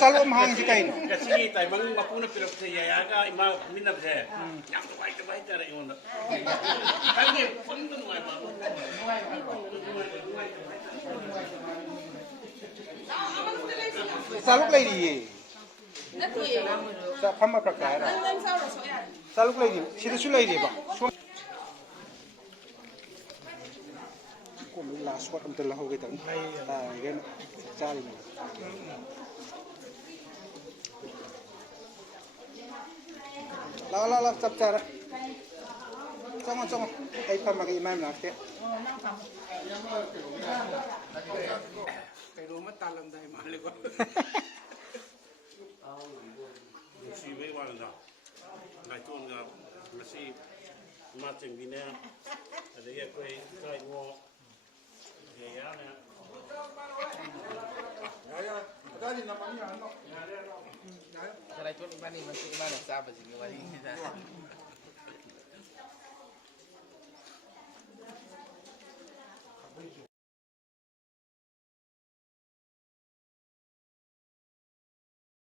selalu mahang si kain. Kasi tayo mang mapuna pero sa yayaga ima minna bse. Yang to bai tara ingon. Kange pun tu mai ba. Selalu lagi. Natu ye. Sa pama prakara. Nan sauro soya. Selalu lagi. Sida sulai dia ba. Ko mi la swat am telah ho kita. Ah, kan. Cari. La cap cara. Sama. Ai pama ke imam nak te. Kay rumah talam dahil mahal ko. Si we wa na. Ngai tu nga masi mateng bina. Ada ya koi kai mo. Ya na. Tadi namanya ano? Sarai tu iman ni masih iman sahabat sini wali kita.